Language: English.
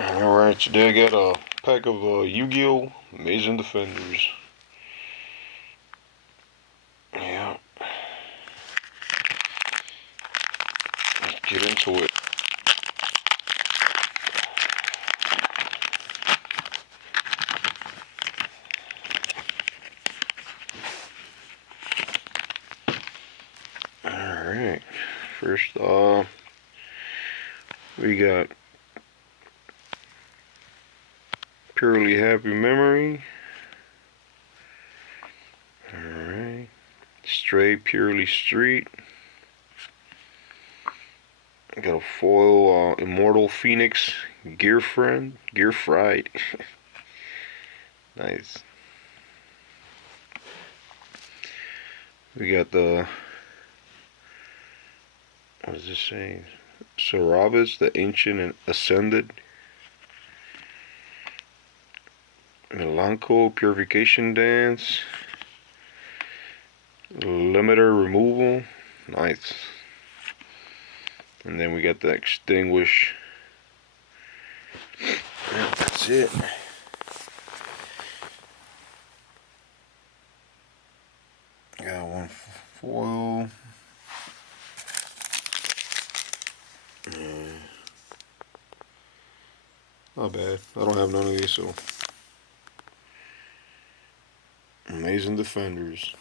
Alright, today I got a pack of Yu-Gi-Oh! Amazing Defenders. Yeah, let's get into it. Alright, first we got Purely Happy Memory. Alright, Stray Purely Street. I got a foil Immortal Phoenix Gear Fried. Nice. We got the, what does this say? Sarabas, the Ancient and Ascended. Milanko Purification Dance. Limiter Removal. Nice. And then we got the Extinguish. Yeah, that's it. Got one foil. Not bad. I don't have none of these, so. Amazing Defenders.